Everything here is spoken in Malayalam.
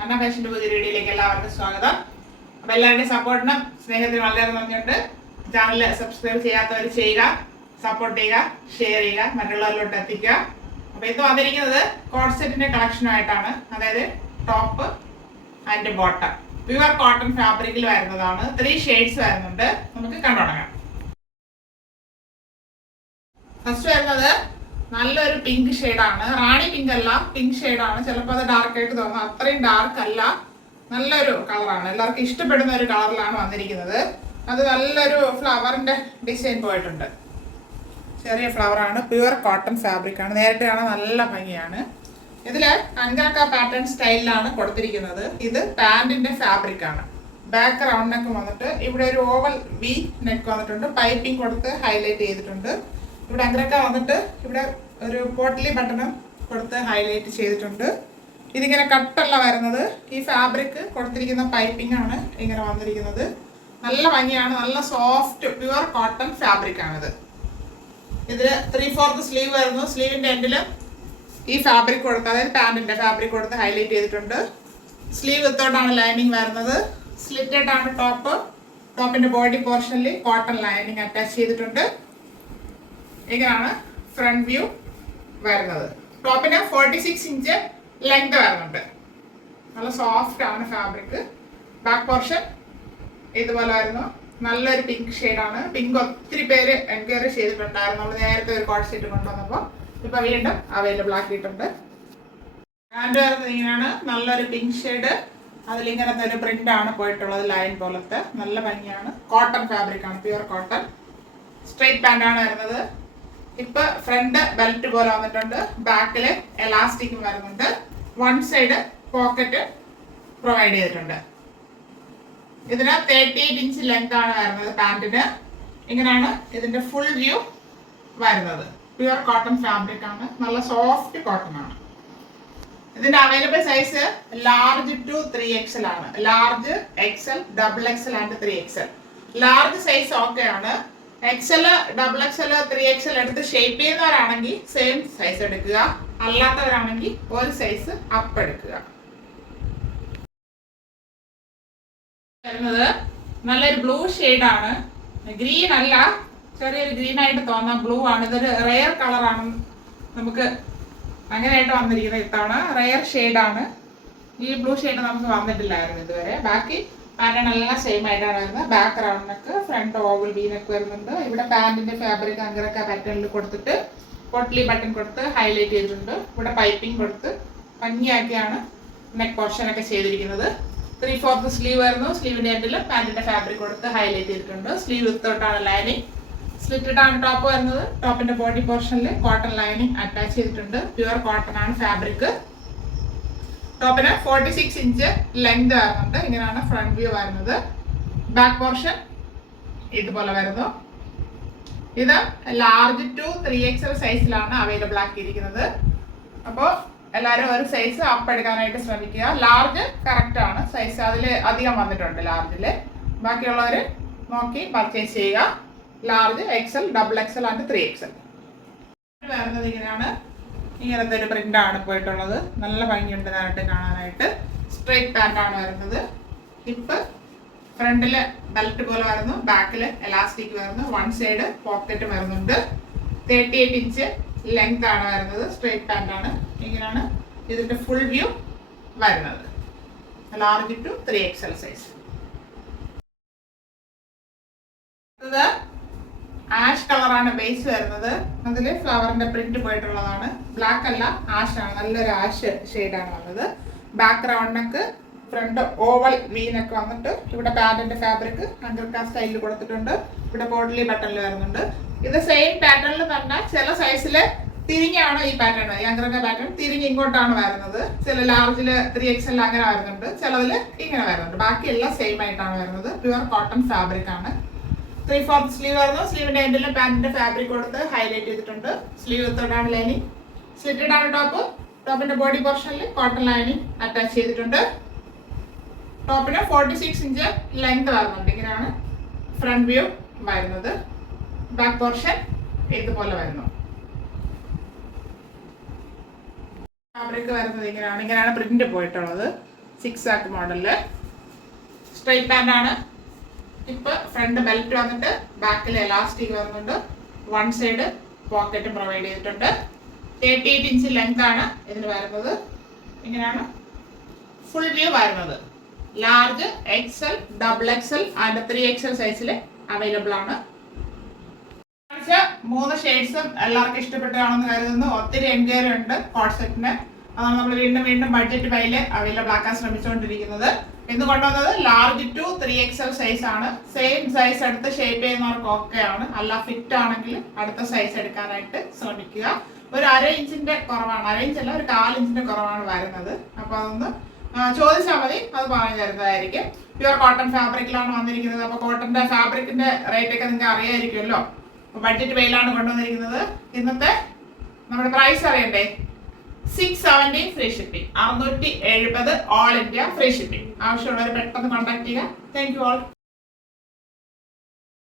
അന്ന ഫാഷന്റെ പുതിയ വീഡിയോയിലേക്ക് എല്ലാവർക്കും സ്വാഗതം. അപ്പോൾ എല്ലാവരുടെയും സപ്പോർട്ടിനും സ്നേഹത്തിനും വളരെ നന്ദിയുണ്ട്. ചാനൽ സബ്സ്ക്രൈബ് ചെയ്യാത്തവർ ചെയ്യുക, സപ്പോർട്ട് ചെയ്യുക, ഷെയർ ചെയ്യുക, മറ്റുള്ളവരിലോട്ട് എത്തിക്കുക. അപ്പോൾ ഇത് വന്നിരിക്കുന്നത് കോട്ട് സെറ്റിന്റെ കളക്ഷനുമായിട്ടാണ്. അതായത് top and bottom pure cotton ഫാബ്രിക്കിൽ വരുന്നതാണ്. 3 ഷെയ്ഡ്സ് വരുന്നുണ്ട്. നമുക്ക് കണ്ടുതുടങ്ങാം. ഫസ്റ്റ് വരുന്നത് നല്ലൊരു പിങ്ക് ഷെയ്ഡാണ്. റാണി പിങ്ക് അല്ല, പിങ്ക് ഷെയ്ഡാണ്. ചിലപ്പോൾ അത് ഡാർക്ക് ആയിട്ട് തോന്നും, അത്രയും ഡാർക്ക് അല്ല. നല്ലൊരു കളറാണ്, എല്ലാവർക്കും ഇഷ്ടപ്പെടുന്ന ഒരു കളറിലാണ് വന്നിരിക്കുന്നത്. അത് നല്ലൊരു ഫ്ലവറിന്റെ ഡിസൈൻ പോയിട്ടുണ്ട്. ചെറിയ ഫ്ലവറാണ്, പ്യുവർ കോട്ടൺ ഫാബ്രിക് ആണ്. നേരിട്ട് കാണാൻ നല്ല ഭംഗിയാണ്. ഇതിൽ അങ്കാക്ക പാറ്റേൺ സ്റ്റൈലിലാണ് കൊടുത്തിരിക്കുന്നത്. ഇത് പാന്റിന്റെ ഫാബ്രിക് ആണ്. ബാക്ക് റൗണ്ട് നെക്ക് വന്നിട്ട് ഇവിടെ ഒരു ഓവൽ വി നെക്ക് വന്നിട്ടുണ്ട്. പൈപ്പിംഗ് കൊടുത്ത് ഹൈലൈറ്റ് ചെയ്തിട്ടുണ്ട്. ഇവിടെ അങ്കാക്ക വന്നിട്ട് ഇവിടെ ഒരു പോട്ട്ലി ബട്ടണും കൊടുത്ത് ഹൈലൈറ്റ് ചെയ്തിട്ടുണ്ട്. ഇതിങ്ങനെ കട്ടല്ല വരുന്നത്. ഈ ഫാബ്രിക് കൊടുത്തിരിക്കുന്ന പൈപ്പിംഗ് ആണ് ഇങ്ങനെ വന്നിരിക്കുന്നത്. നല്ല ഭംഗിയാണ്, നല്ല സോഫ്റ്റ് പ്യുവർ കോട്ടൺ ഫാബ്രിക് ആണിത്. ഇതിൽ 3/4 സ്ലീവ് വരുന്നു. സ്ലീവിന്റെ എൻഡിൽ ഈ ഫാബ്രിക് കൊടുത്ത്, അതായത് പാന്റിന്റെ ഫാബ്രിക് കൊടുത്ത് ഹൈലൈറ്റ് ചെയ്തിട്ടുണ്ട്. സ്ലീവ് വിത്തോട്ടാണ് ലൈനിങ് വരുന്നത്. സ്ലിറ്റഡ് ആണ് ടോപ്പ്. ടോപ്പിന്റെ ബോഡി പോർഷനിൽ കോട്ടൺ ലൈനിങ് അറ്റാച്ച് ചെയ്തിട്ടുണ്ട്. ഇങ്ങനെയാണ് ഫ്രണ്ട് വ്യൂ വരുന്നത്. ടോപ്പിന് 46 ഇഞ്ച് ലെങ്ത് വരുന്നുണ്ട്. നല്ല സോഫ്റ്റ് ആണ് ഫാബ്രിക്. ബാക്ക് പോർഷൻ ഇതുപോലെ വരുന്നു. നല്ലൊരു പിങ്ക് ഷെയ്ഡാണ്. പിങ്ക് ഒത്തിരി പേര് എൻക്വയറി ചെയ്തിട്ടുണ്ടായിരുന്നു. നമ്മൾ നേരത്തെ ഒരു കോട്ട് സെറ്റ് കൊണ്ടുവന്നപ്പോൾ ഇപ്പൊ വീണ്ടും അവൈലബിൾ ആക്കിയിട്ടുണ്ട്. പാന്റ് വരുന്നത് ഇങ്ങനെയാണ്. നല്ലൊരു പിങ്ക് ഷെയ്ഡ്. അതിലിങ്ങനത്തെ ഒരു പ്രിന്റ് ആണ് പോയിട്ടുള്ളത്, ലൈൻ പോലത്തെ. നല്ല ഭംഗിയാണ്. കോട്ടൺ ഫാബ്രിക് ആണ്, പ്യുവർ കോട്ടൺ. സ്ട്രെയിറ്റ് പാന്റ് ആണ് വരുന്നത്. ഇപ്പൊ ഫ്രണ്ട് ബെൽറ്റ് പോലെ വന്നിട്ടുണ്ട്. ബാക്കില് എലാസ്റ്റിക്കും വരുന്നുണ്ട്. വൺ സൈഡ് പോക്കറ്റ് പ്രൊവൈഡ് ചെയ്തിട്ടുണ്ട്. ഇതിന് 38 ഇഞ്ച് ലെങ്ത് ആണ് വരുന്നത് പാന്റിന്. ഇങ്ങനെയാണ് ഇതിന്റെ ഫുൾ വ്യൂ വരുന്നത്. പ്യുവർ കോട്ടൺ ഫാബ്രിക് ആണ്. നല്ല സോഫ്റ്റ് കോട്ടൺ ആണ്. ഇതിന്റെ available size large to 3XL ആണ്. Large, XL, double XL and 3XL. Large size okay ആണ്. XL, XXL, 3XL എടുത്ത് ഷേപ്പ് ചെയ്യുന്നവരാണെങ്കിൽ സെയിം സൈസ് എടുക്കുക. അല്ലാത്തവരാണെങ്കിൽ ഒരു സൈസ് അപ്പ് എടുക്കുക. വരുന്നത് നല്ലൊരു ബ്ലൂ ഷെയ്ഡാണ്. ഗ്രീൻ അല്ല, ചെറിയൊരു ഗ്രീൻ ആയിട്ട് തോന്നാം. ബ്ലൂ ആണ്. ഇതൊരു റെയർ കളറാണ്. നമുക്ക് അങ്ങനെയായിട്ട് വന്നിരിക്കുന്നത്. ഇത്തവണ റെയർ ഷെയ്ഡാണ്. ഈ ബ്ലൂ ഷെയ്ഡ് നമുക്ക് വന്നിട്ടില്ലായിരുന്നു ഇതുവരെ. ബാക്കി പാറ്റേൺ എല്ലാം സെയിം ആയിട്ടാണ് വരുന്നത്. Back round neck, front oval V neck വരുന്നുണ്ട്. ഇവിടെ പാന്റിന്റെ ഫാബ്രിക് അങ്കരക്ക പാറ്റേണിൽ കൊടുത്തിട്ട് പൊട്ട്ലി ബട്ടൺ കൊടുത്ത് ഹൈലൈറ്റ് ചെയ്തിട്ടുണ്ട്. ഇവിടെ പൈപ്പിംഗ് കൊടുത്ത് ഭംഗിയാക്കിയാണ് നെക്ക് പോർഷൻ ഒക്കെ ചെയ്തിരിക്കുന്നത്. 3/4 സ്ലീവ് വരുന്നു. സ്ലീവിന്റെ എൻഡിൽ പാന്റിന്റെ ഫാബ്രിക് കൊടുത്ത് ഹൈലൈറ്റ് ചെയ്തിട്ടുണ്ട്. സ്ലീവ് വിത്തോട്ടാണ് ലൈനിങ്. സ്ലിറ്റഡ് ആണ് ടോപ്പ് വരുന്നത്. ടോപ്പിന്റെ ബോഡി പോർഷനിൽ കോട്ടൺ ലൈനിങ് അറ്റാച്ച് ചെയ്തിട്ടുണ്ട്. പ്യുവർ കോട്ടൺ ആണ് ഫാബ്രിക്. ടോപ്പിന് 46 ഇഞ്ച് ലെങ്ത് വരുന്നുണ്ട്. ഇങ്ങനെയാണ് ഫ്രണ്ട് വ്യൂ വരുന്നത്. ബാക്ക് പോർഷൻ ഇതുപോലെ വരുന്നു. ഇത് ലാർജ് ടു 3XL സൈസിലാണ് അവൈലബിൾ ആക്കിയിരിക്കുന്നത്. അപ്പോൾ എല്ലാവരും ഒരു സൈസ് അപ്പ് എടുക്കാനായിട്ട് ശ്രമിക്കുക. ലാർജ് കറക്റ്റ് ആണ് സൈസ്, അതിൽ അധികം വന്നിട്ടുണ്ട് ലാർജിൽ. ബാക്കിയുള്ളവർ നോക്കി പർച്ചേസ് ചെയ്യുക. Large, XL, double XL and 3XL വരുന്നത് ഇങ്ങനെയാണ്. ഇങ്ങനത്തെ ഒരു പ്രിന്റ് ആണ് പോയിട്ടുള്ളത്. നല്ല ഭംഗിയുണ്ട് നേരിട്ട് കാണാനായിട്ട്. സ്ട്രെയിറ്റ് പാന്റ് ആണ് വരുന്നത്. ഹിപ്പ് ഫ്രണ്ടില് ബെൽറ്റ് പോലെ വരുന്നു. ബാക്കില് എലാസ്റ്റിക് വരുന്നു. വൺ സൈഡ് പോക്കറ്റ് വരുന്നുണ്ട്. 38 ഇഞ്ച് ലെങ്ത് ആണ് വരുന്നത്. സ്ട്രെയിറ്റ് പാന്റ് ആണ്. ഇങ്ങനെയാണ് ഇതിന്റെ ഫുൾ വ്യൂ വരുന്നത്. Large to 3XL size. Ash കളറാണ് ബേസ് വരുന്നത്. അതിൽ ഫ്ലവറിന്റെ പ്രിന്റ് പോയിട്ടുള്ളതാണ്. ബ്ലാക്ക് അല്ല, ആഷ് ആണ്. നല്ലൊരു ആഷ് ഷെയ്ഡാണ് വന്നത്. Back round neck, front oval V neck വന്നിട്ട് ഇവിടെ പാന്റിന്റെ ഫാബ്രിക് അങ്കർക്ക സ്റ്റൈലിൽ കൊടുത്തിട്ടുണ്ട്. ഇവിടെ പോട്ട്ലി ബട്ടണിൽ വരുന്നുണ്ട്. ഇത് സെയിം പാറ്റേണിൽ തന്നെ ചില സൈസില് തിരിഞ്ഞാണ് ഈ പാറ്റേൺ. ഈ അങ്കർക്ക പാറ്റേൺ തിരിഞ്ഞ് ഇങ്ങോട്ടാണ് വരുന്നത്. ചില ലാർജില് 3XL അങ്ങനെ വരുന്നുണ്ട്. ചിലതിൽ ഇങ്ങനെ വരുന്നുണ്ട്. ബാക്കിയെല്ലാം സെയിം ആയിട്ടാണ് വരുന്നത്. പ്യുവർ കോട്ടൺ ഫാബ്രിക് ആണ്. 3/4 സ്ലീവ് വരുന്നു. സ്ലീവിന്റെ എൻഡിൽ പാന്റിന്റെ ഫാബ്രിക് കൊടുത്ത് ഹൈലൈറ്റ് ചെയ്തിട്ടുണ്ട്. സ്ലീവ് വിത്തോട്ടാണ് ലൈനിങ്. സ്ലിറ്റഡ് ആണ് ടോപ്പ്. ടോപ്പിന്റെ ബോഡി പോർഷനിൽ കോട്ടൺ ലൈനിങ് അറ്റാച്ച് ചെയ്തിട്ടുണ്ട്. ടോപ്പിന് 46 ഇഞ്ച് ലെങ്ത് വരുന്നുണ്ട്. ഇങ്ങനെയാണ് ഫ്രണ്ട് വ്യൂ വരുന്നത്. ബാക്ക് പോർഷൻ ഇതുപോലെ വരുന്നു. ഫാബ്രിക് വരുന്നത് ഇങ്ങനെയാണ് പ്രിന്റ് പോയിട്ടുള്ളത്. സിക്സ് ആക്ക് മോഡലില് സ്ട്രൈറ്റ് പാൻ്റ് ആണ്. ഇപ്പൊ ഫ്രണ്ട് ബെൽറ്റ് വന്നിട്ട് ബാക്കിൽ എലാസ്റ്റിക് വരുന്നുണ്ട്. വൺ സൈഡ് പോക്കറ്റും പ്രൊവൈഡ് ചെയ്തിട്ടുണ്ട്. 38 ഇഞ്ച് ലെങ്ത് ആണ് ഇതിന് വരുന്നത്. ഇങ്ങനെയാണ് ഫുൾ വ്യൂ വരുന്നത്. Large, XL, double XL and 3XL സൈസിൽ അവൈലബിൾ ആണ്. 3 ഷെയ്ഡ്സും എല്ലാവർക്കും ഇഷ്ടപ്പെട്ടതാണെന്ന് കരുതുന്നു. ഒത്തിരി എൻക്വയറി ഉണ്ട് കോഡ് സെറ്റിന്. അതാണ് നമ്മൾ വീണ്ടും ബഡ്ജറ്റ് ബൈയിൽ അവൈലബിൾ ആക്കാൻ ശ്രമിച്ചുകൊണ്ടിരിക്കുന്നത്. ഇന്ന് കൊണ്ടുവന്നത് ലാർജ് ടു 3XL സൈസ് ആണ്. സെയിം സൈസ് എടുത്ത് ഷേപ്പ് ചെയ്യുന്നവർക്ക് ഓക്കെയാണ്. അല്ല ഫിറ്റ് ആണെങ്കിൽ അടുത്ത സൈസ് എടുക്കാനായിട്ട് ശ്രമിക്കുക. ഒരു 1/2 ഇഞ്ചിന്റെ കുറവാണ്, 1/2 ഇഞ്ചല്ല, ഒരു 1/4 ഇഞ്ചിന്റെ കുറവാണ് വരുന്നത്. അപ്പൊ അതൊന്ന് ചോദിച്ചാൽ മതി, അത് പറഞ്ഞു തരുന്നതായിരിക്കും. പ്യുവർ കോട്ടൺ ഫാബ്രിക്കിലാണ് വന്നിരിക്കുന്നത്. അപ്പൊ കോട്ടന്റെ ഫാബ്രിക്കിന്റെ റേറ്റ് ഒക്കെ നിങ്ങൾക്ക് അറിയായിരിക്കുമല്ലോ. ബഡ്ജറ്റ് ബൈയിലാണ് കൊണ്ടുവന്നിരിക്കുന്നത്. ഇന്നത്തെ നമ്മുടെ പ്രൈസ് അറിയണ്ടേ? 670 free shipping, 670 all India free shipping. ആവശ്യമുള്ളവർ പെട്ടെന്ന് കോൺടാക്ട് ചെയ്യുക. Thank you all.